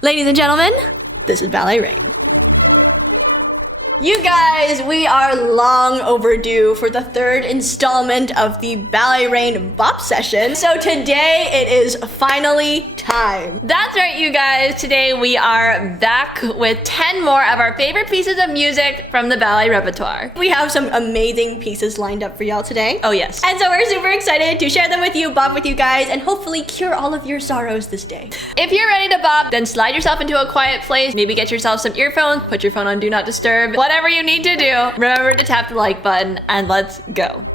Ladies and gentlemen, this is Ballet Rain. You guys, we are long overdue for the third installment of the Ballet Rain Bop session. So today it is finally time. That's right, you guys. Today we are back with 10 more of our favorite pieces of music from the ballet repertoire. We have some amazing pieces lined up for y'all today. Oh yes. And so we're super excited to share them with you, bop with you guys, and hopefully cure all of your sorrows this day. If you're ready to bop, then slide yourself into a quiet place. Maybe get yourself some earphones, put your phone on Do Not Disturb. Whatever you need to do, remember to tap the like button, and let's go.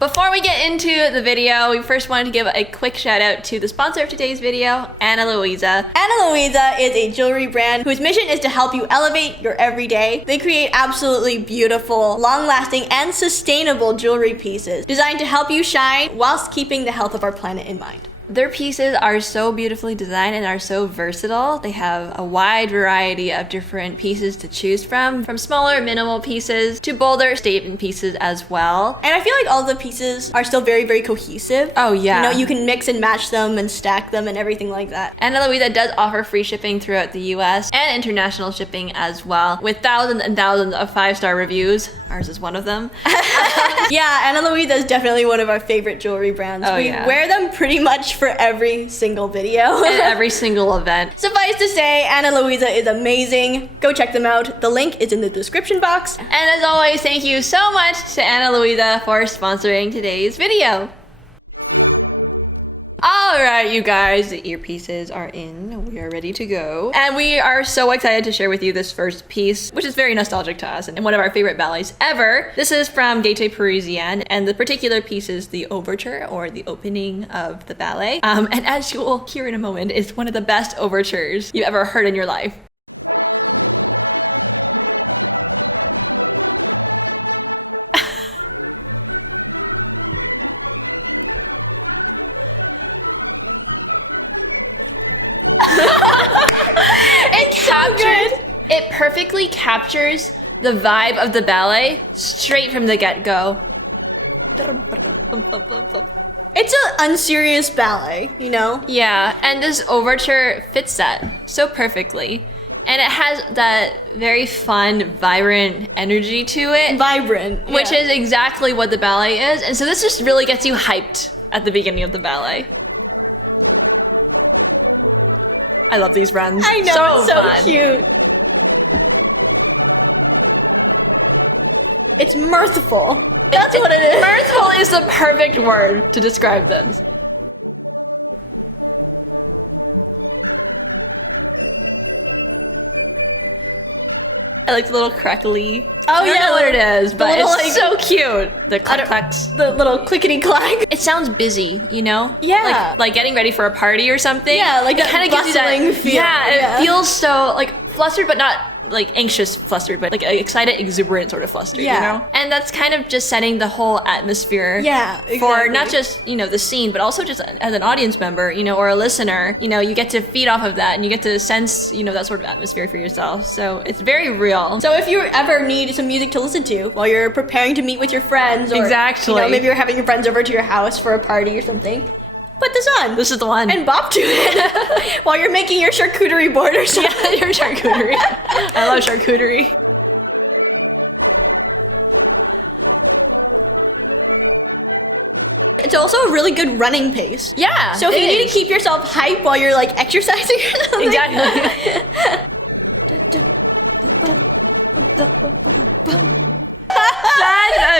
Before we get into the video, we first wanted to give a quick shout out to the sponsor of today's video, Ana Luisa. Ana Luisa is a jewelry brand whose mission is to help you elevate your everyday. They create absolutely beautiful, long-lasting, and sustainable jewelry pieces designed to help you shine whilst keeping the health of our planet in mind. Their pieces are so beautifully designed and are so versatile. They have a wide variety of different pieces to choose from smaller, minimal pieces to bolder statement pieces as well. And I feel like all the pieces are still very, very cohesive. Oh yeah. You know, you can mix and match them and stack them and everything like that. Ana Luisa does offer free shipping throughout the US and international shipping as well, with thousands and thousands of 5-star reviews. Ours is one of them. Yeah, Ana Luisa is definitely one of our favorite jewelry brands. Oh, we yeah. wear them pretty much for every single video. And every single event. Suffice to say, Ana Luisa is amazing. Go check them out. The link is in the description box. And as always, thank you so much to Ana Luisa for sponsoring today's video. Alright, you guys, the earpieces are in. We are ready to go. And we are so excited to share with you this first piece, which is very nostalgic to us and one of our favorite ballets ever. This is from Gaîté Parisienne, and the particular piece is the overture, or the opening of the ballet. And as you will hear in a moment, it's one of the best overtures you've ever heard in your life. It perfectly captures the vibe of the ballet straight from the get-go. It's an unserious ballet, you know? Yeah, and this overture fits that so perfectly. And it has that very fun, vibrant energy to it. Vibrant. Which yeah. is exactly what the ballet is. And so this just really gets you hyped at the beginning of the ballet. I love these runs. I know, it's so fun. cute. It's mirthful. That's what it is. Mirthful is the perfect word to describe this. I like the little crackly. Oh, I don't know what it is, but little, it's so cute. The clacks. The little clickety clack. It sounds busy, you know? Yeah. Like getting ready for a party or something. Yeah, like it that kind of gives you that bustling feel. Yeah, it feels so like flustered, but not like anxious flustered, but like excited, exuberant sort of flustered. Yeah. You know? And that's kind of just setting the whole atmosphere. Yeah, exactly. For not just, you know, the scene, but also just as an audience member, you know, or a listener, you know, you get to feed off of that and you get to sense, you know, that sort of atmosphere for yourself. So it's very real. So if you ever need some music to listen to while you're preparing to meet with your friends, or Exactly. you know, maybe you're having your friends over to your house for a party or something, put this on. This is the one. And bop to it while you're making your charcuterie board or something. Yeah, your charcuterie. I love charcuterie. It's also a really good running pace. Yeah. So if you need to keep yourself hype while you're like exercising or something. Exactly. That's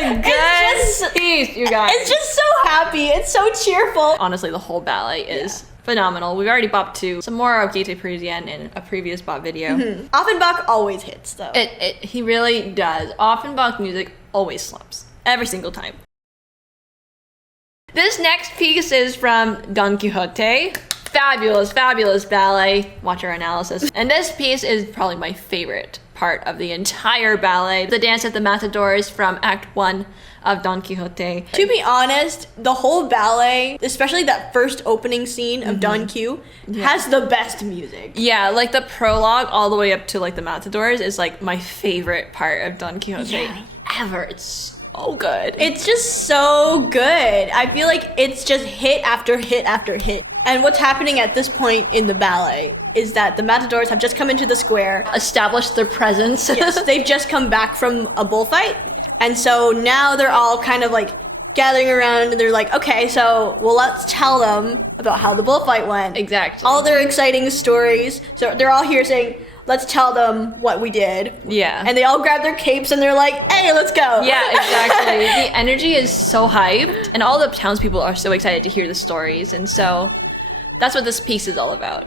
a good piece, you guys. It's just so happy. It's so cheerful. Honestly, the whole ballet is phenomenal. We've already bopped to some more of Gaîté Parisienne in a previous bop video. Offenbach always hits though. He really does. Offenbach music always slumps. Every single time. This next piece is from Don Quixote. Fabulous, fabulous ballet. Watch our analysis. And this piece is probably my favorite part of the entire ballet. The dance at the Matadors from Act 1 of Don Quixote. To be honest, the whole ballet, especially that first opening scene of Don Q, has the best music. Yeah, like the prologue all the way up to like the Matadors is like my favorite part of Don Quixote ever. It's so good. It's just so good. I feel like it's just hit after hit after hit. And what's happening at this point in the ballet is that the matadors have just come into the square. Established their presence. Yes, they've just come back from a bullfight. And so now they're all kind of like gathering around and they're like, okay, so let's tell them about how the bullfight went. Exactly. All their exciting stories. So they're all here saying, let's tell them what we did. Yeah. And they all grab their capes and they're like, hey, let's go. Yeah, exactly. The energy is so hyped, and all the townspeople are so excited to hear the stories, and so that's what this piece is all about.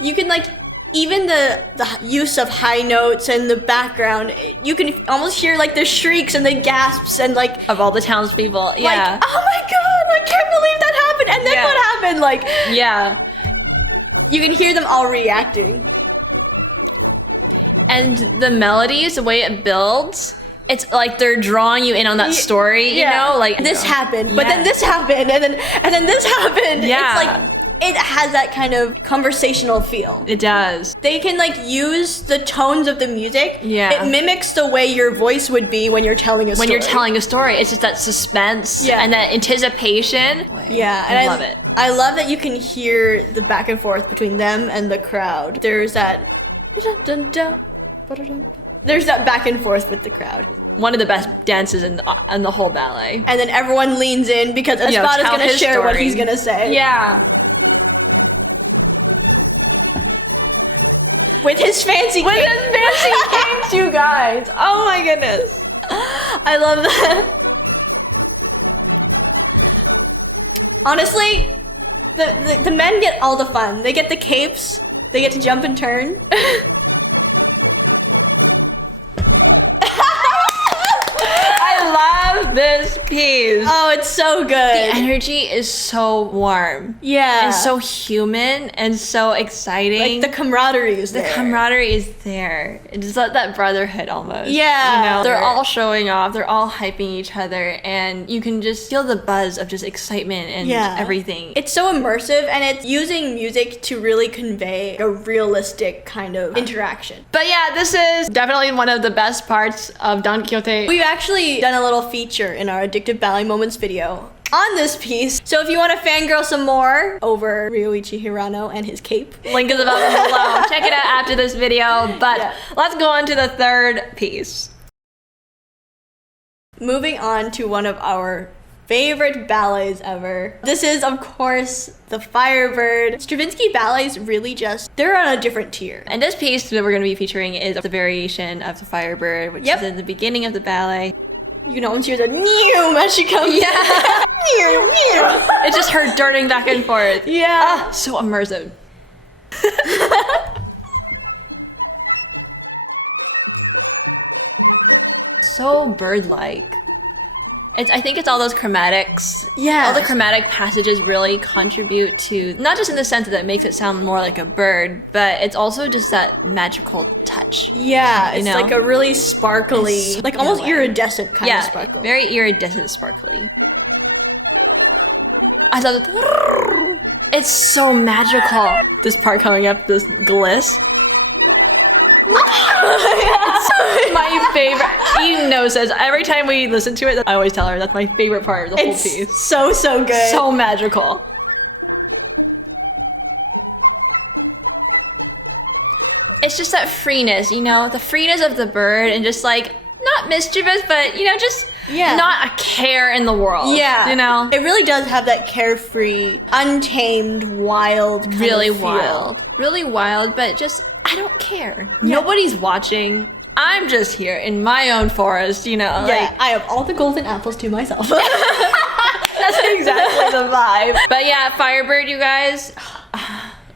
You can like, even the use of high notes and the background, you can almost hear like the shrieks and the gasps and like Of all the townspeople, yeah. like, oh my god, I can't believe that happened. And then Yeah. what happened? Like, Yeah. you can hear them all reacting. And the melodies, the way it builds, it's like they're drawing you in on that story, you know? Like this happened, but Yeah. then this happened, and then this happened. Yeah. It's like it has that kind of conversational feel. It does. They can like use the tones of the music. Yeah. It mimics the way your voice would be when you're telling a story. When you're telling a story, it's just that suspense Yeah. and that anticipation. Yeah, I love it. I love that you can hear the back and forth between them and the crowd. There's that there's that back and forth with the crowd. One of the best dances in the whole ballet. And then everyone leans in because You know, Espada's tell going to his share what story. he's going to say. Yeah. With his fancy With cape. his fancy capes, you guys. Oh my goodness. I love that. Honestly, the men get all the fun. They get the capes. They get to jump and turn. I love this piece. Oh, it's so good. The energy is so warm. Yeah. And so human and so exciting. like the camaraderie is The there. camaraderie is there. It's like that brotherhood almost. Yeah. You know, they're all showing off. They're all hyping each other. And you can just feel the buzz of just excitement and everything. It's so immersive, and it's using music to really convey a realistic kind of interaction. But yeah, this is definitely one of the best parts of Don Quixote. We've actually done a little feature in our Addictive Ballet Moments video on this piece. So if you want to fangirl some more over Ryoichi Hirano and his cape, Link is above and below. Check it out after this video. But Yeah. let's go on to the third piece. moving on to one of our favorite ballets ever. This is, of course, the Firebird. Stravinsky ballets really just, they're on a different tier. And this piece that we're going to be featuring is the variation of the Firebird, which is in the beginning of the ballet. You can almost hear the neum as she comes. Yeah. Neum, neum. It's just her darting back and forth. Yeah. So immersive. So bird-like. I think it's all those chromatics. Yes. All the chromatic passages really contribute to, not just in the sense that it makes it sound more like a bird, but it's also just that magical touch. Yeah, it's know? like a really sparkly, It's like almost so iridescent kind of Yeah, sparkle. very iridescent sparkly. I love it. It's so magical. This part coming up, this gliss. It's my favorite. Eden knows this. Every time we listen to it, I always tell her that's my favorite part of the whole It's piece. so good. So magical. It's just that freeness, you know, the freeness of the bird, and just like not mischievous, but you know, just not a care in the world. Yeah, you know, it really does have that carefree, untamed, wild kind really of feel. wild, really wild, but just I don't care. Nobody's watching. I'm just here in my own forest, you know. Yeah, Like, I have all the golden apples to myself. that's exactly the vibe. But yeah, Firebird, you guys.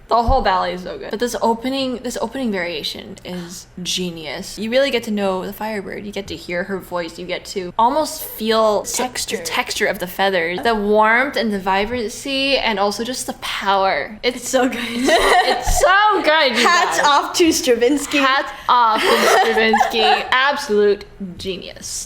The whole ballet is so good. But this opening variation is genius. You really get to know the Firebird. You get to hear her voice. You get to almost feel Texture. the texture of the feathers, the warmth and the vibrancy, and also just the power. It's so good. it's so good. You Hats guys. off to Stravinsky. Hats off to Stravinsky. Absolute genius.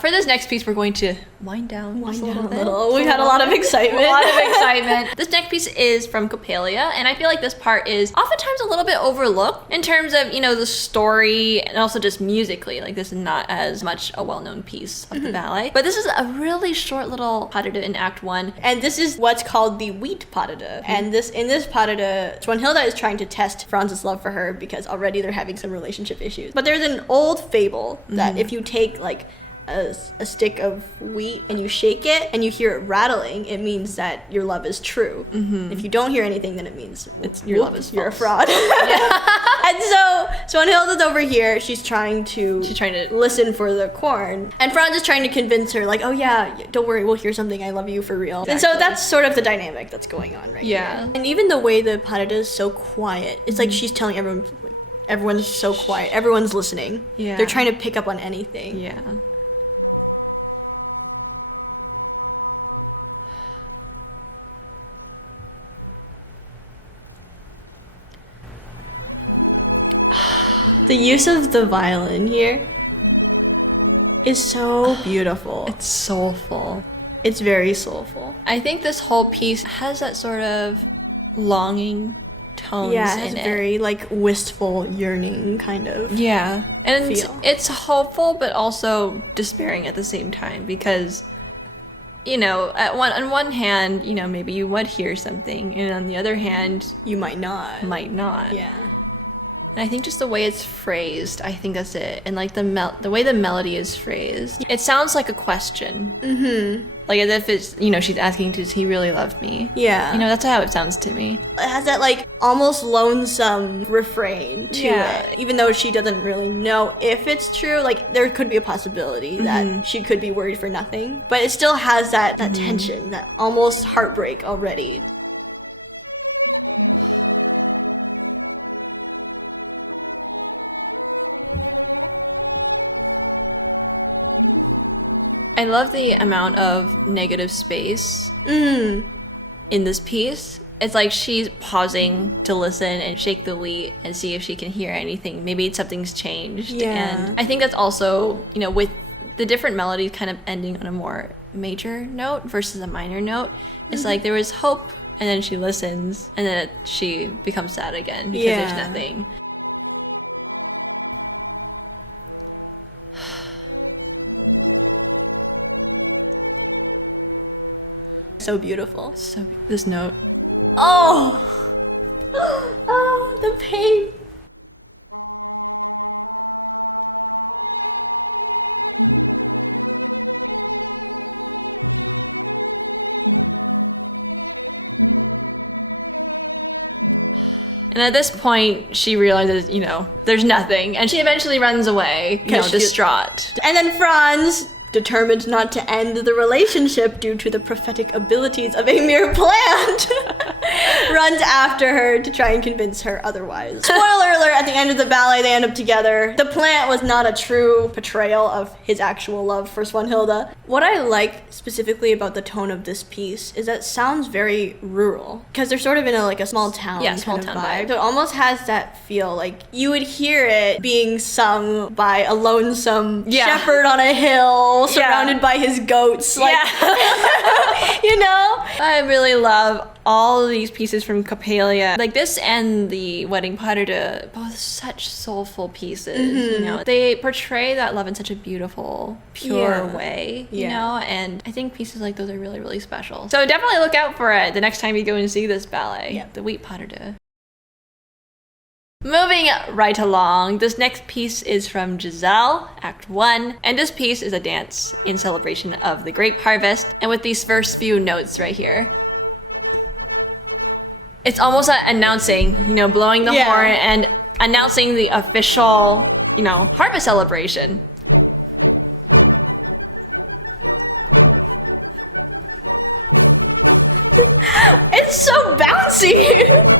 For For this next piece, we're going to wind down a little bit. We've had a lot of excitement. A lot of excitement. This next piece is from Coppélia, and I feel like this part is oftentimes a little bit overlooked in terms of, you know, the story and also just musically. Like, this is not as much a well-known piece of the ballet. But this is a really short little pas de deux in Act 1. And this is what's called the wheat pas de deux. And in this pas de deux, Swanhilda is trying to test Franz's love for her because already they're having some relationship issues. But there's an old fable that if you take like a stick of wheat and you shake it and you hear it rattling, it means that your love is true. If you don't hear anything, then it means your love is false. You're a fraud. And so Swanhilda's over here. She's trying to listen for the corn, and Franz is trying to convince her, like, oh yeah, don't worry, we'll hear something. I love you for real. Exactly. And so that's sort of the dynamic that's going on right here. And even the way the pas de deux is so quiet, it's like she's telling everyone. Everyone's so quiet. Everyone's listening. Yeah. They're trying to pick up on anything. Yeah. The use of the violin here is so beautiful. It's soulful. It's very soulful. I think this whole piece has that sort of longing tones in it. It's very like wistful, yearning kind of and feel. It's hopeful but also despairing at the same time because, you know, on one hand, you know, maybe you would hear something, and on the other hand, you might not. Yeah. And I think just the way it's phrased, I think that's it. And like the way the melody is phrased, it sounds like a question. Like as if it's, you know, she's asking, does he really love me? Yeah. You know, that's how it sounds to me. It has that like almost lonesome refrain to it. Even though she doesn't really know if it's true, like there could be a possibility that she could be worried for nothing. But it still has that tension, that almost heartbreak already. I love the amount of negative space in this piece. It's like she's pausing to listen and shake the wheat and see if she can hear anything. Maybe something's changed. And I think that's also, you know, with the different melodies kind of ending on a more major note versus a minor note. It's like there was hope, and then she listens, and then she becomes sad again because there's nothing. So beautiful. This note. Oh! Oh, the pain. And at this point, she realizes, you know, there's nothing. And she eventually runs away, you know, distraught. And then Franz, determined not to end the relationship due to the prophetic abilities of a mere plant, runs after her to try and convince her otherwise. Spoiler alert, at the end of the ballet, they end up together. The plant was not a true portrayal of his actual love for Swanhilda. What I like specifically about the tone of this piece is that it sounds very rural, because they're sort of in a small town small town vibe. So it almost has that feel like you would hear it being sung by a lonesome shepherd on a hill, surrounded by his goats. Like, you know? I really love all of these pieces from Coppélia. Like this and the Wedding pas de deux, both such soulful pieces, you know? They portray that love in such a beautiful, pure way, you know? And I think pieces like those are really, really special. So definitely look out for it the next time you go and see this ballet, the Wheat pas de deux. Moving right along, this next piece is from Giselle, Act 1, and this piece is a dance in celebration of the grape harvest, and with these first few notes right here. It's almost like announcing, you know, blowing the horn and announcing the official, you know, harvest celebration. It's so bouncy!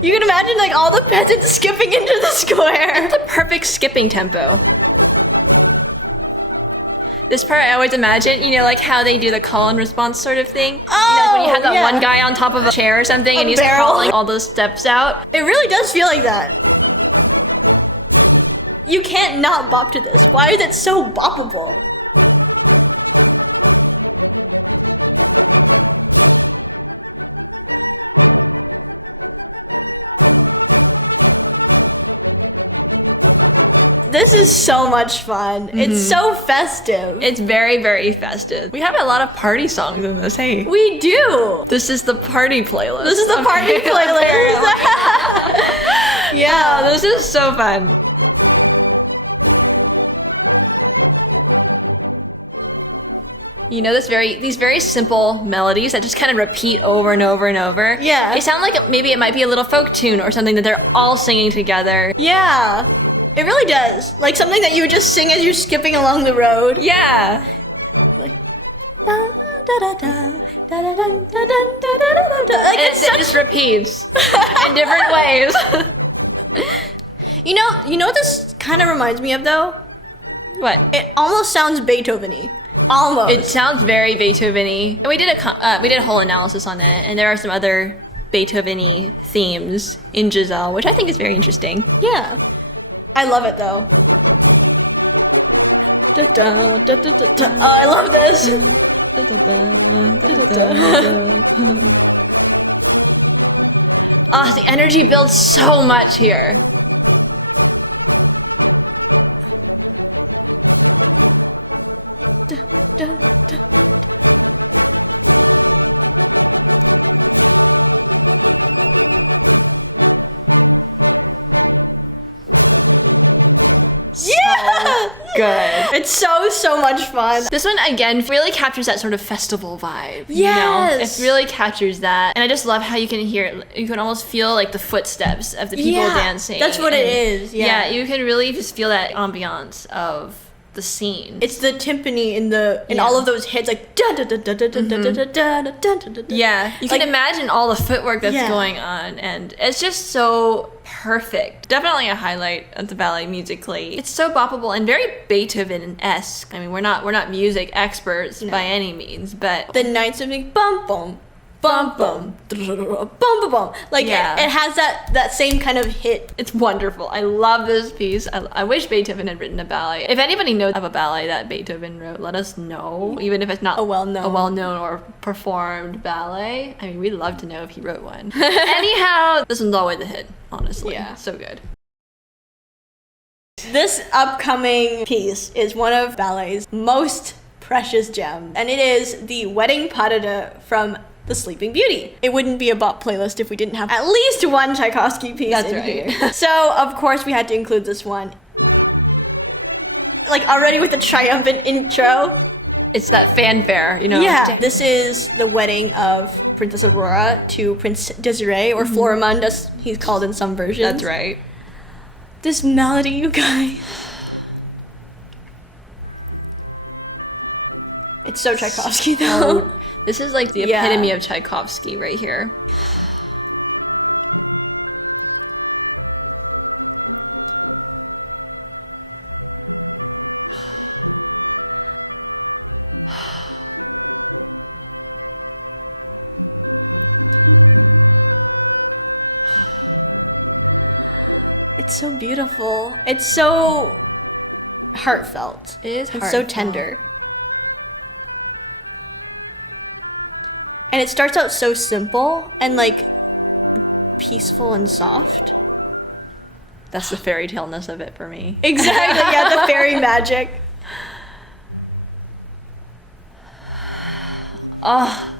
You can imagine like all the peasants skipping into the square. It's a perfect skipping tempo. This part I always imagine, you know, like how they do the call and response sort of thing. Oh, you know, like when you have that one guy on top of a chair or something and he's calling all those steps out. It really does feel like that. You can't not bop to this. Why is it so boppable? This is so much fun. It's so festive. It's very, very festive. We have a lot of party songs in this, hey? We do. This is the party playlist. This is the party playlist. Yeah. Oh, this is so fun. You know, these very simple melodies that just kind of repeat over and over and over. Yeah. They sound like maybe it might be a little folk tune or something that they're all singing together. Yeah. It really does. Like something that you would just sing as you're skipping along the road. Yeah. Like da da da da da da da da da da. Like And it just repeats in different ways. You know what this kind of reminds me of though? What? It almost sounds Beethoven-y. Almost. It sounds very Beethoven-y. And we did a whole analysis on it, and there are some other Beethoven-y themes in Giselle, which I think is very interesting. Yeah. I love it though. Da, da, da, da, da, da. Oh, I love this. Oh, the energy builds so much here. Da, da, da. Yeah! Good. It's so much fun. This one, again, really captures that sort of festival vibe. Yes! You know? It really captures that. And I just love how you can hear it. You can almost feel like the footsteps of the people dancing. That's what it is. Yeah, you can really just feel that ambiance of the scene. It's the timpani in all of those hits, like da da da da da da da da da da da da da. Yeah, you can imagine all the footwork that's going on, and it's just so perfect. Definitely a highlight of the ballet musically. It's so boppable and very Beethoven-esque. I mean, we're not music experts by any means, but the Ninth Symphony, bum bum bum bum bum bum bum. Like it has that same kind of hit. It's wonderful. I love this piece. I wish Beethoven had written a ballet. If anybody knows of a ballet that Beethoven wrote, let us know. Even if it's not a well-known or performed ballet. I mean, we'd love to know if he wrote one. Anyhow, this one's always a hit, honestly. Yeah. So good. This upcoming piece is one of ballet's most precious gems, and it is the Wedding Pas de Deux from The Sleeping Beauty. It wouldn't be a bop playlist if we didn't have at least one Tchaikovsky piece in here. So, of course, we had to include this one. Like, already with the triumphant intro. It's that fanfare, you know? Yeah. This is the wedding of Princess Aurora to Prince Desiree, or Florimond, as he's called in some versions. That's right. This melody, you guys. It's so Tchaikovsky, though. This is like the epitome of Tchaikovsky right here. It's so beautiful. It's so heartfelt. It is heartfelt. It's so tender. And it starts out so simple and like peaceful and soft. That's the fairy tale-ness of it for me. Exactly, yeah, the fairy magic. Oh.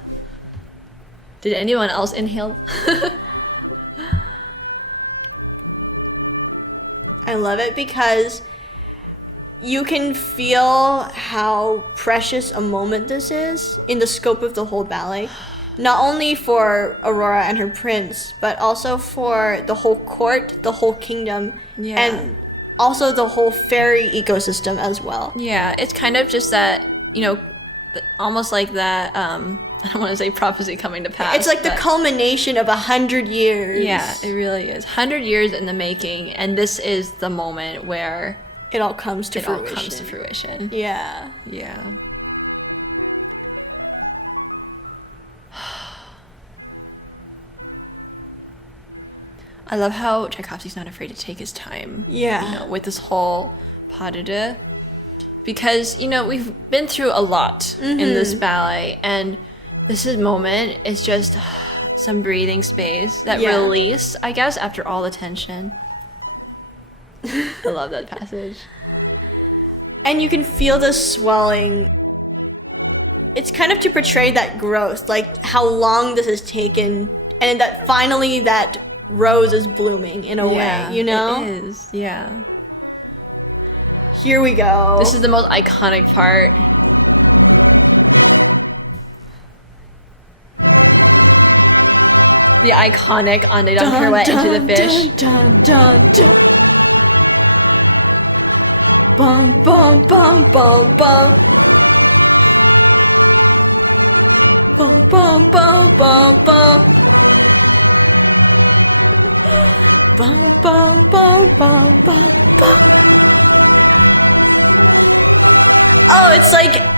Did anyone else inhale? I love it because you can feel how precious a moment this is in the scope of the whole ballet. Not only for Aurora and her prince, but also for the whole court, the whole kingdom, and also the whole fairy ecosystem as well. Yeah, it's kind of just that, you know, almost like that, I don't want to say prophecy coming to pass. It's like the culmination of 100 years. Yeah, it really is. 100 years in the making, and this is the moment where it all comes to fruition. Yeah. Yeah. I love how Tchaikovsky's not afraid to take his time. Yeah. You know, with this whole pas de deux. Because, you know, we've been through a lot in this ballet, and moment is just some breathing space, that release, I guess, after all the tension. I love that passage. And you can feel the swelling. It's kind of to portray that growth, like how long this has taken, and that finally that rose is blooming in a way, you know? It is, yeah. Here we go. This is the most iconic part. The iconic Ande Don pirouette into the fish. Dun, dun, dun. Bum, bum, bum, bum, bum. Bum, bum, bum, bum, bum. Bum, bum, bum, bum, bum, bum. Oh, it's like,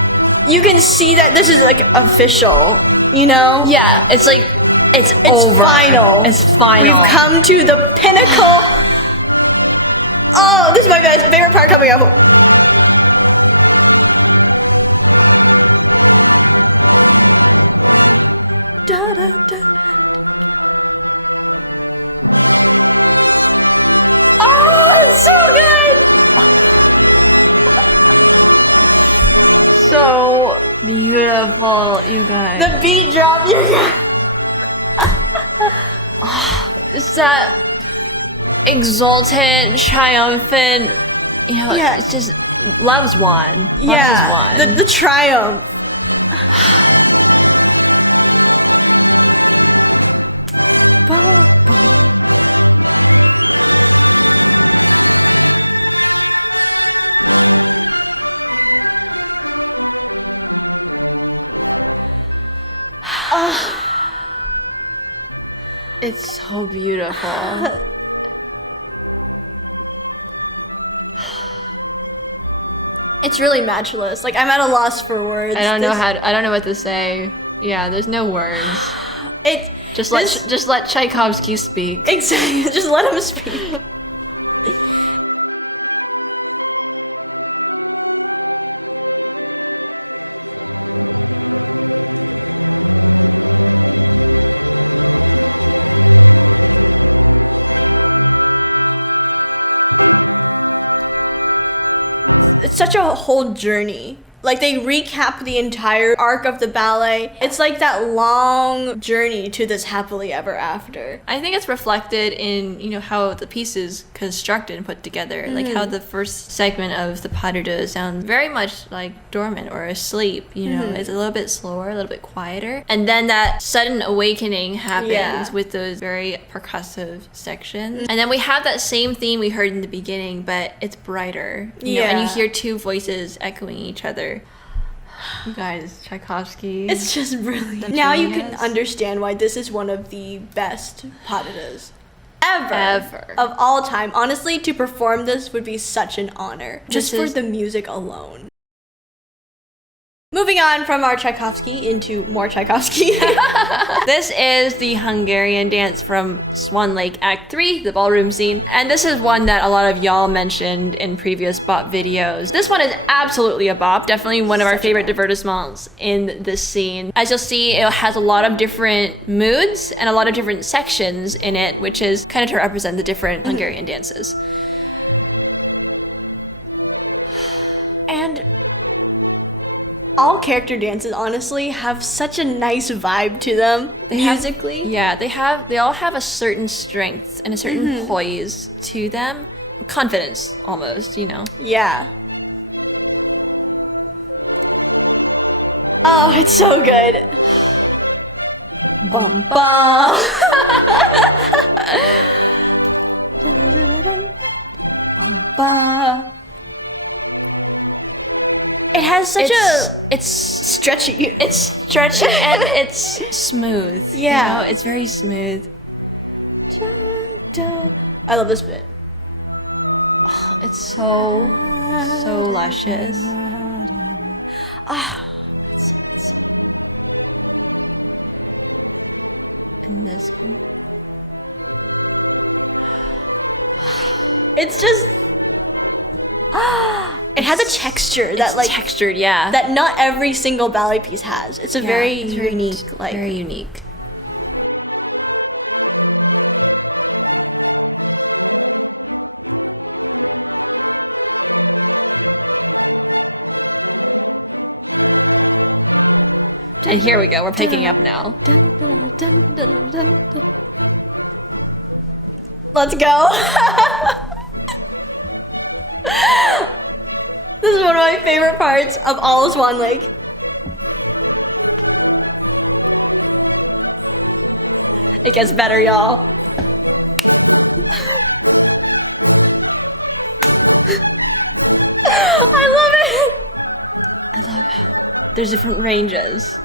you can see that this is like official, you know? Yeah, it's like, it's over. Final. It's final. We've come to the pinnacle. Oh, this is my favorite part coming up. Da, da, da. Oh, it's so good! So beautiful, you guys. The beat drop, you guys. It's that exultant, triumphant, you know, it's just, love's won. Yeah, Love is won. the triumph. Bum, bum. It's so beautiful. It's really matchless. Like, I'm at a loss for words. I don't know what to say. Yeah, there's no words. Just let Tchaikovsky speak. Exactly. Just let him speak. It's such a whole journey. Like, they recap the entire arc of the ballet. It's like that long journey to this happily ever after. I think it's reflected in, you know, how the piece is constructed and put together. Like how the first segment of the pas de deux sounds very much like dormant or asleep, you know. It's a little bit slower, a little bit quieter. And then that sudden awakening happens with those very percussive sections. And then we have that same theme we heard in the beginning, but it's brighter. You know, and you hear two voices echoing each other. You guys, Tchaikovsky. It's just brilliant. Now you can understand why this is one of the best pas de deux ever of all time. Honestly, to perform this would be such an honor. Just for the music alone. Moving on from our Tchaikovsky into more Tchaikovsky. This is the Hungarian dance from Swan Lake Act 3, the ballroom scene. And this is one that a lot of y'all mentioned in previous bop videos. This one is absolutely a bop. Definitely one of our favorite divertissements in this scene. As you'll see, it has a lot of different moods and a lot of different sections in it, which is kind of to represent the different Hungarian dances. And all character dances, honestly, have such a nice vibe to them musically. They all have a certain strength and a certain poise to them. Confidence, almost, you know. Yeah. Oh, it's so good. Bum, bum. Bum, bum. It has such it's stretchy. It's stretchy and it's smooth. Yeah. You know? It's very smooth. I love this bit. Oh, it's so luscious. It's And this one. It's just it has a texture that like textured, yeah. that not every single ballet piece has. It's a very unique, like very unique. And here we go. We're picking up now. Let's go. This is one of my favorite parts of all of Swan Lake. It gets better, y'all. I love it. I love how there's different ranges.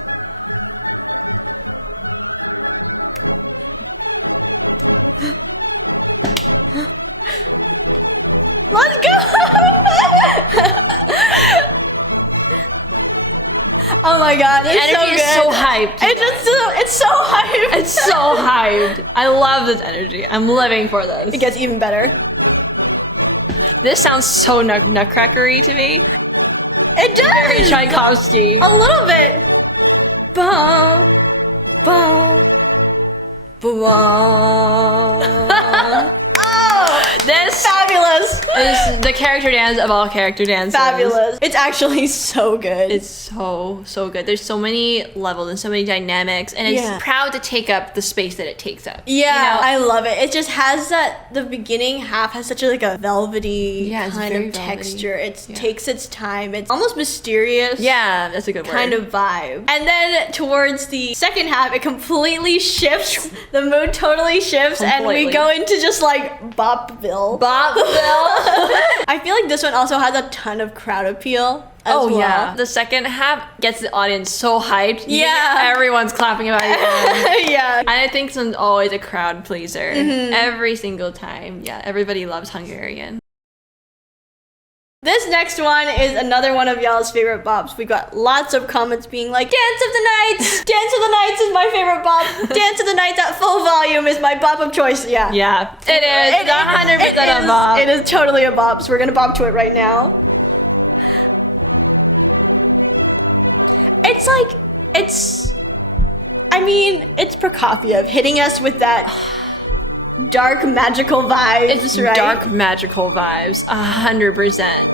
Let's go! Oh my god, it's The energy so is so good. hyped. It's so hyped. It's so hyped. I love this energy. I'm living for this. It gets even better. This sounds so nutcrackery to me. It does. Very Tchaikovsky. A little bit. Ba, ba, ba. Oh, This fabulous. is the character dance of all character dances. Fabulous. It's actually so good. It's so good. There's so many levels and so many dynamics, and it's Yeah. proud to take up the space that it takes up. yeah, You know? I love it. It just has that, the beginning half has such a, like a velvety Yeah, it's kind very of velvety. texture. It Yeah. takes its time. It's almost mysterious. Yeah, that's a good word. Kind of vibe. And then towards the second half, it completely shifts. The mood totally shifts, and we Completely. go into just like Bopville. Bopville. I feel like this one also has a ton of crowd appeal. As well. Yeah. The second half gets the audience so hyped. You think Yeah. everyone's clapping about it. Yeah. And I think this one's always a crowd pleaser. Every single time. Yeah, everybody loves Hungarian. This next one is another one of y'all's favorite bops. We got lots of comments being like, Dance of the Nights! Dance of the Nights is my favorite bop. Dance of the Nights at full volume is my bop of choice. Yeah. Yeah, it is. It- 100% a bop. It is totally a bop, so we're gonna bop to it right now. It's Prokofiev hitting us with that dark magical vibes, It's right? dark magical vibes. 100%.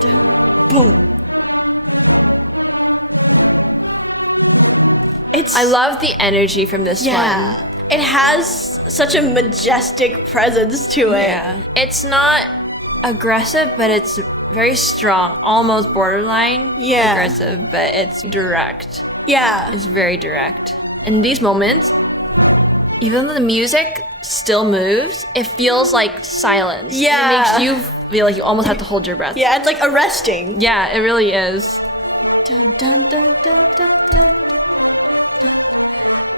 Dun, boom. I love the energy from this Yeah. one. It has such a majestic presence to it. Yeah. It's not aggressive, but it's very strong, almost borderline Yeah. aggressive, but it's direct. Yeah. It's very direct. In these moments, even though the music still moves, it feels like silence. Yeah. It makes you feel like you almost have to hold your breath. Yeah, it's like arresting. Yeah, it really is. Dun, dun, dun, dun, dun, dun, dun, dun, dun.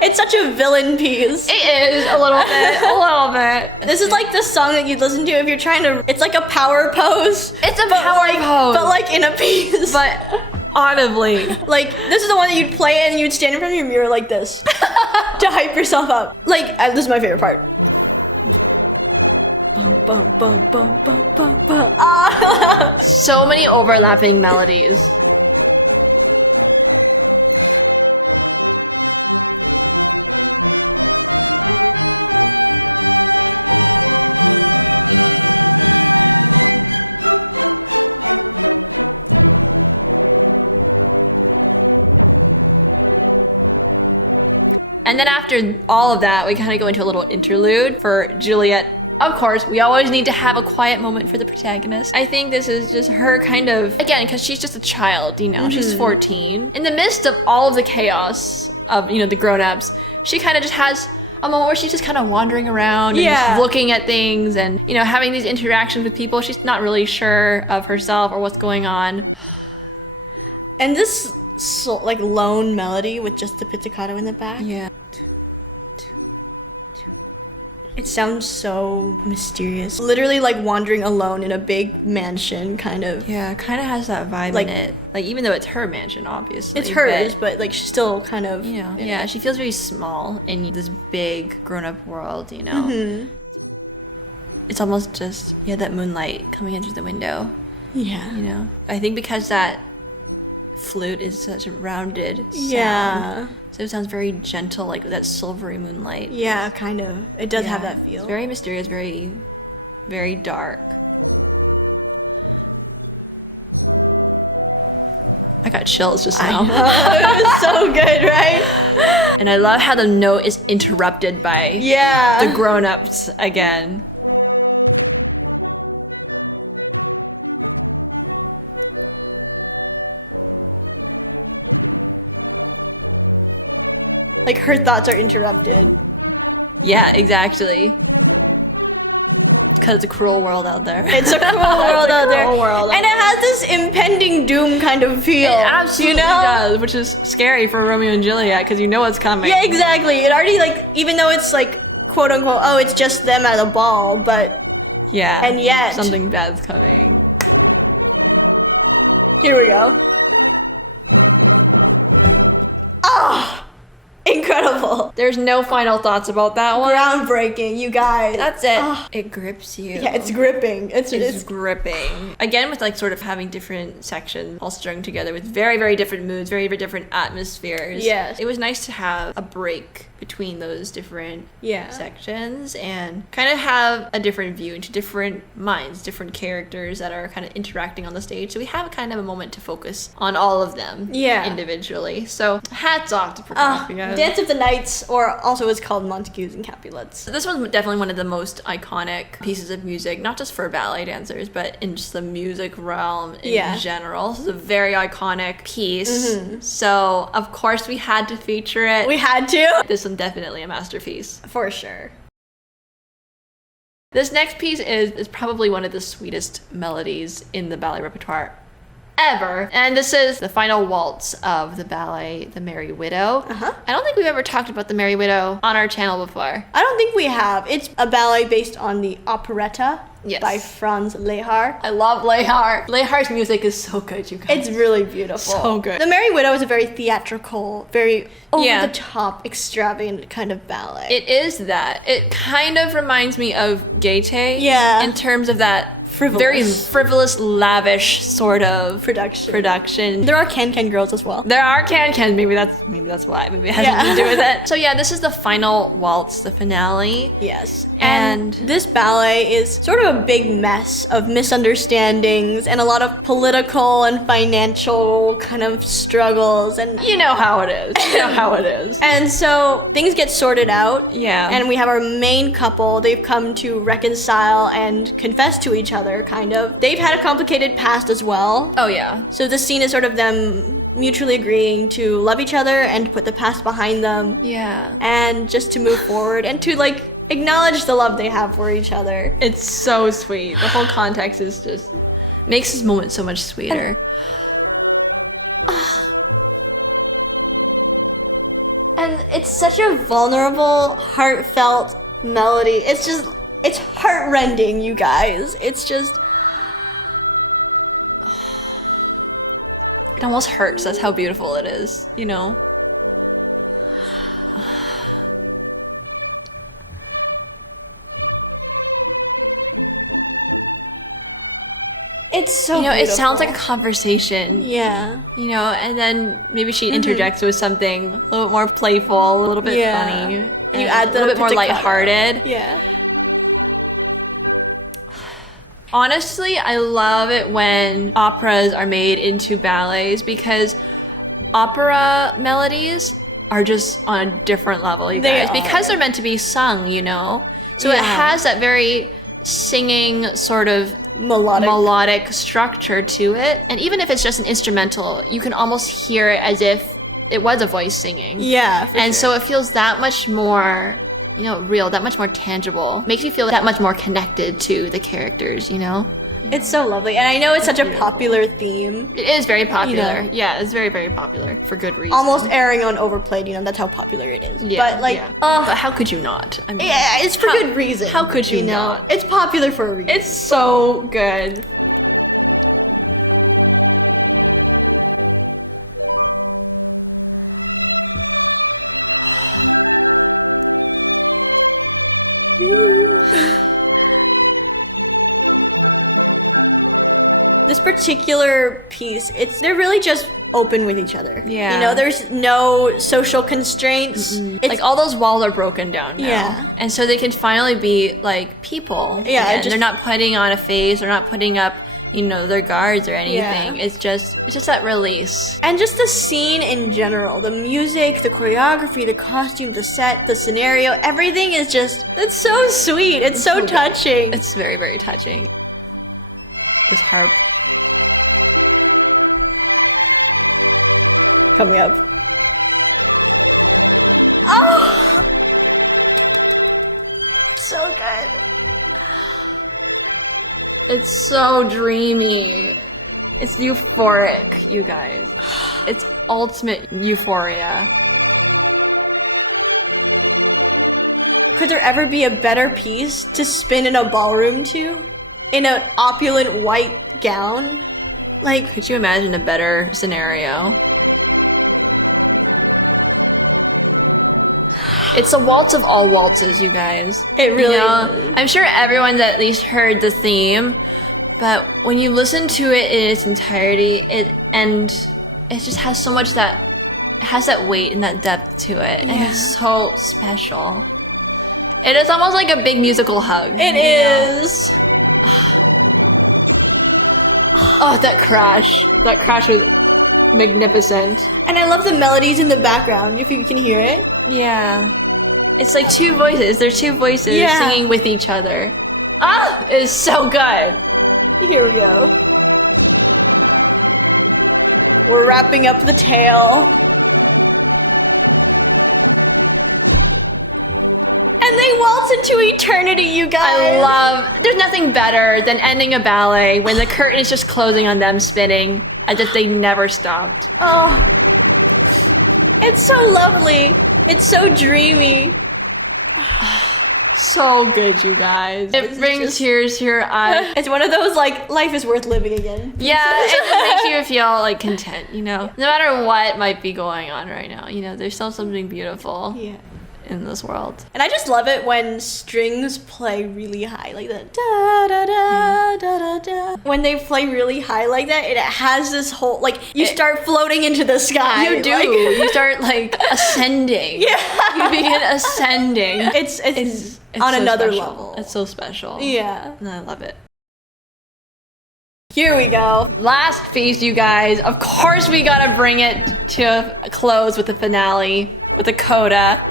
It's such a villain piece. It is a little bit, a little bit. This is like the song that you'd listen to if you're trying to. It's like a power pose. It's a but power like, pose. but like in a piece. But audibly. like this is the one that you'd play and you'd stand in front of your mirror like this to hype yourself up. Like this is my favorite part. Bum, bum, bum, bum, bum, bum, bum. Ah. So many overlapping melodies. And then after all of that, we kind of go into a little interlude for Juliet. Of course, we always need to have a quiet moment for the protagonist. I think this is just her kind of, again, because she's just a child, you know, she's 14. In the midst of all of the chaos of, you know, the grown-ups, she kind of just has a moment where she's just kind of wandering around and Yeah. just looking at things and, you know, having these interactions with people. She's not really sure of herself or what's going on. And this like lone melody with just the pizzicato in the back. Yeah. It sounds so mysterious. Literally like wandering alone in a big mansion, kind of. Yeah, kind of has that vibe Like- in it. Like, even though it's her mansion, obviously. It's hers, but but like she's still kind of. you know, in yeah, it. she feels very small in this big grown-up world, you know. it's almost just, that moonlight coming in through the window. Yeah. You know? I think because that flute is such a rounded sound. Yeah. So it sounds very gentle, like that silvery moonlight. Yeah, kind of. It does have that feel. It's very mysterious, very, very dark. I got chills just now. It was so good, right? And I love how the note is interrupted by the grown-ups again. Like her thoughts are interrupted. Yeah, exactly. Because it's a cruel world out there. It's a cruel world out there. And it has this impending doom kind of feel. It absolutely does, which is scary for Romeo and Juliet because you know what's coming. Yeah, exactly. It already, like, even though it's like, quote unquote, oh, it's just them at a ball, but... Yeah. And yet... something bad's coming. Here we go. Ah! Incredible. There's no final thoughts about that one. Groundbreaking, you guys. That's it. It grips you. Yeah, it's gripping. It's gripping. Again, with like sort of having different sections all strung together with very, very different moods, very, very different atmospheres. Yes. It was nice to have a break between those different sections and kind of have a different view into different minds, different characters that are kind of interacting on the stage. So we have kind of a moment to focus on all of them individually. So hats off to Paquita. Dance of the Nights, or also it's called Montagues and Capulets. This one's definitely one of the most iconic pieces of music, not just for ballet dancers, but in just the music realm in general. This is a very iconic piece. So, of course, we had to feature it. We had to. This one's definitely a masterpiece. For sure. This next piece is probably one of the sweetest melodies in the ballet repertoire ever. And this is the final waltz of the ballet, The Merry Widow. I don't think we've ever talked about The Merry Widow on our channel before. I don't think we have. It's a ballet based on the operetta by Franz Lehár. I love Lehár. Lehár's music is so good, you guys. It's really beautiful. So good. The Merry Widow is a very theatrical, very over-the-top, extravagant kind of ballet. It is that. It kind of reminds me of Gaîté. Yeah. In terms of that very frivolous, lavish sort of production. There are can-can girls as well. There are can-cans. Maybe that's why. Maybe it has something to do with it. So yeah, this is the final waltz, the finale. Yes. And this ballet is sort of a big mess of misunderstandings and a lot of political and financial kind of struggles, and you know how it is. You know how it is. And so things get sorted out. Yeah. And we have our main couple. They've come to reconcile and confess to each other. Kind of. They've had a complicated past as well. Oh yeah. So the scene is sort of them mutually agreeing to love each other and put the past behind them. Yeah. And just to move forward and to like acknowledge the love they have for each other. It's so sweet. The whole context is just makes this moment so much sweeter. And it's such a vulnerable, heartfelt melody. It's heartrending, you guys. It's just... It almost hurts. That's how beautiful it is, you know? It's so beautiful. It sounds like a conversation. Yeah. You know, and then maybe she interjects with something a little bit more playful, a little bit funny. You add a little bit more lighthearted. Yeah. Honestly, I love it when operas are made into ballets because opera melodies are just on a different level, you guys. Because they're meant to be sung, you know? So it has that very singing sort of melodic structure to it. And even if it's just an instrumental, you can almost hear it as if it was a voice singing. Yeah, and so it feels that much more... you know, real, that much more tangible. Makes you feel that much more connected to the characters, you know? It's so lovely. And I know it's such a popular theme. It is very popular. You know? Yeah, it's very, very popular. For good reason. Almost airing on Overplayed, you know, that's how popular it is. Yeah, but like, but how could you not? I mean, yeah, it's for good reason. How could you not? It's popular for a reason. It's so good. particular piece, they're really just open with each other. Yeah. You know, there's no social constraints. It's Like all those walls are broken down now. Yeah. And so they can finally be like people. Yeah, again. They're not putting on a face, they're not putting up, you know, their guards or anything. Yeah. It's just that release. and just the scene in general, the music, the choreography, the costume, the set, the scenario, everything is just, it's so sweet. It's so touching. It's very, very touching. This harp. Coming up. Oh! So good. It's so dreamy. It's euphoric, you guys. It's ultimate euphoria. Could there ever be a better piece to spin in a ballroom to? In an opulent white gown? Like, Could you imagine a better scenario? It's a waltz of all waltzes, you guys. It really is. I'm sure everyone's at least heard the theme, but when you listen to it in its entirety, it just has so much it has that weight and that depth to it, and it's so special. It is almost like a big musical hug. it is. Oh, that crash. That crash was magnificent. And I love the melodies in the background, if you can hear it. Yeah. It's like two voices. There's two voices singing with each other. Ah! It's so good. Here we go. We're wrapping up the tail. And they waltz into eternity, you guys. There's nothing better than ending a ballet when the curtain is just closing on them spinning as if they never stopped. Oh. It's so lovely. It's so dreamy. So good, you guys. It brings tears to your eyes. It's one of those, like, life is worth living again. Yeah, it makes you feel, like, content, you know? No matter what might be going on right now, you know, there's still something beautiful in this world. And I just love it when strings play really high, like that. Da, da, da, da, da, da. When they play really high like that, it has this whole, like, you start floating into the sky. You do. Like, you start, like, ascending. Yeah. You begin ascending. It's on so another special. level. It's so special. Yeah. And I love it. Here we go. Last piece, you guys. Of course we gotta bring it to a close with the finale, with the coda.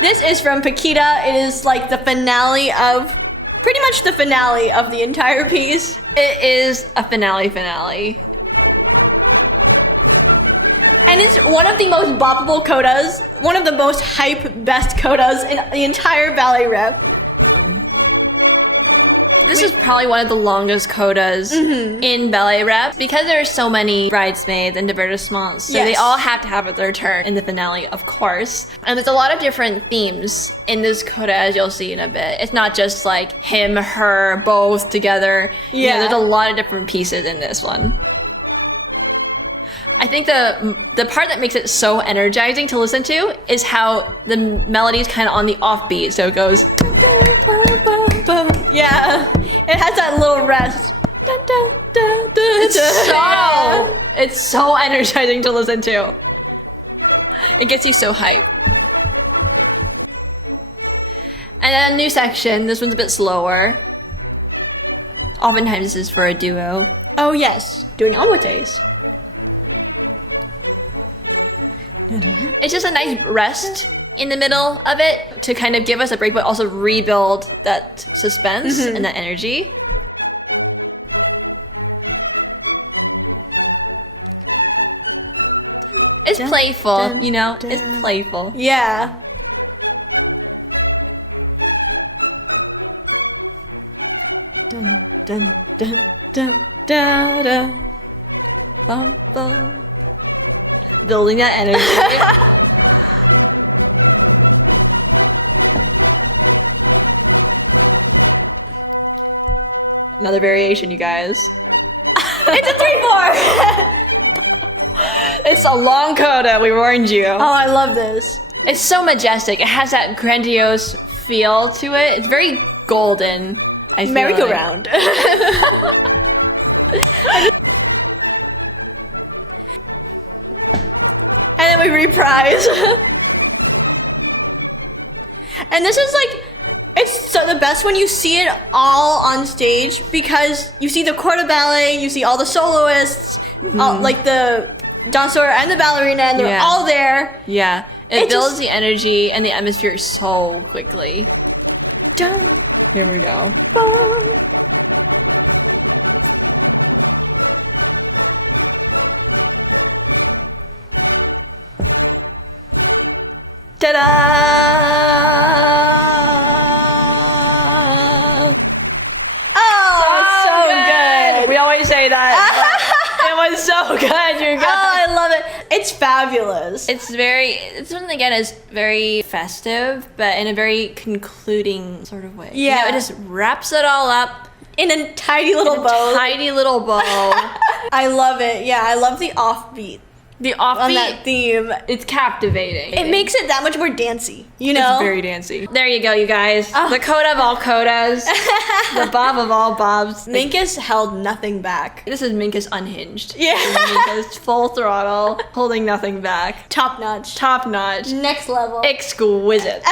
This is from Paquita. It is like the finale of, pretty much the finale of the entire piece. It is a finale. And it's one of the most boppable codas, one of the most hype, best codas in the entire ballet rep. This is probably one of the longest codas in ballet rep because there are so many bridesmaids and divertissements, so they all have to have their turn in the finale, of course. And there's a lot of different themes in this coda, as you'll see in a bit. It's not just like him, her, both together. You know, there's a lot of different pieces in this one. I think the part that makes it so energizing to listen to is how the melody is kind of on the offbeat, so it goes. Yeah, it has that little rest. It's so energizing to listen to. It gets you so hyped. And then a new section. This one's a bit slower. Oftentimes this is for a duo. Oh yes, doing envoûtés. It's just a nice rest in the middle of it to kind of give us a break, but also rebuild that suspense and that energy. It's playful, you know? It's playful. Yeah. Dun dun dun dun da da. Bum, bum. Building that energy. Another variation, you guys. It's a 3/4. It's a long coda, we warned you. Oh, I love this. It's so majestic. It has that grandiose feel to it. It's very golden. I feel Merry-go-round. reprise. And this is like, it's so the best when you see it all on stage, because you see the corps de ballet, you see all the soloists, all, like the dancer and the ballerina, and they're all there. Yeah, it builds the energy and the atmosphere so quickly. Dun, Here we go. boom. Ta-da! Oh, so good. We always say that. It was so good, you guys. Oh, I love it. It's fabulous. This one again is very festive, but in a very concluding sort of way. Yeah. You know, it just wraps it all up In a tiny little bow. Tiny little bow. I love it. Yeah, I love the offbeat The on offbeat, that theme. it's captivating. It makes it that much more dancey, you know? It's very dancey. There you go, you guys. The coda of all codas. The bob of all bobs. Minkus held nothing back. This is Minkus unhinged. Yeah. Minkus full throttle, holding nothing back. Top notch. Top notch. Next level. Exquisite.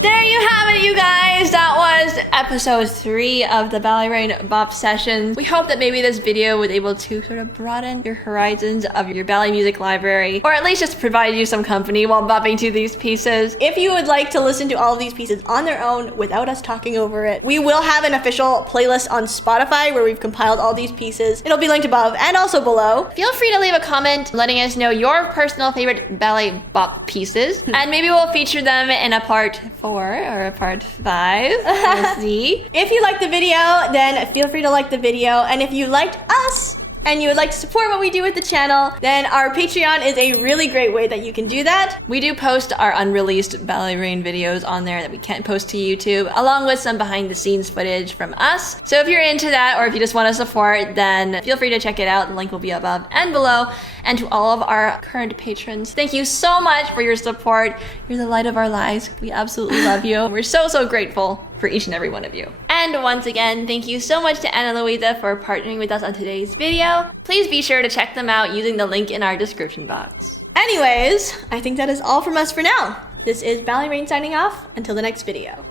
There you have it, you guys. That was episode 3 of the Ballet Bop sessions. We hope that maybe this video was able to sort of broaden your horizons of your ballet music library, or at least just provide you some company while bopping to these pieces. If you would like to listen to all of these pieces on their own without us talking over it, we will have an official playlist on Spotify where we've compiled all these pieces. It'll be linked above and also below. Feel free to leave a comment letting us know your personal favorite ballet bop pieces, and maybe we'll feature them in a part 4 or a part 5. We'll see. If you liked the video, then feel free to like the video. And if you liked us and you would like to support what we do with the channel, then our Patreon is a really great way that you can do that. We do post our unreleased ballet videos on there that we can't post to YouTube, along with some behind the scenes footage from us. So if you're into that, or if you just want to support, then feel free to check it out. The link will be above and below. And to all of our current patrons, thank you so much for your support. You're the light of our lives. We absolutely love you. We're so, so grateful for each and every one of you. And once again, thank you so much to Ana Luisa for partnering with us on today's video. Please be sure to check them out using the link in our description box. Anyways, I think that is all from us for now. This is Ballet Rain signing off. Until the next video.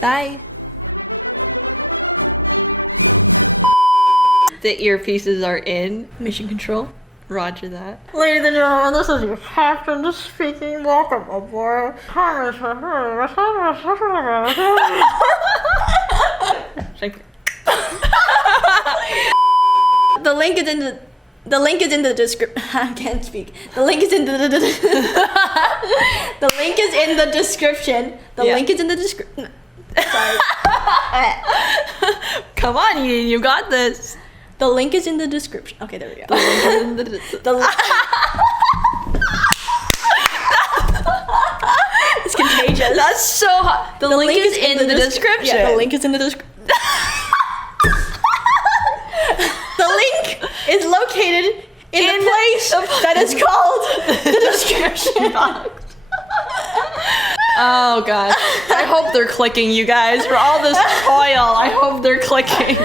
Bye. The earpieces are in. Mission control. Roger that. Ladies and gentlemen, this is your captain just speaking. Welcome aboard. The link is in the description. I can't speak. The link is in the the link is in the description. The link is in the description. Sorry. Come on, you got this. The link is in the description. Okay, there we go. The link is in the It's contagious. That's so hot. The link is in the description. Yeah, the link is in the description. The link is located in the place that is called the description box. Oh god. I hope they're clicking, you guys. For all this toil, I hope they're clicking.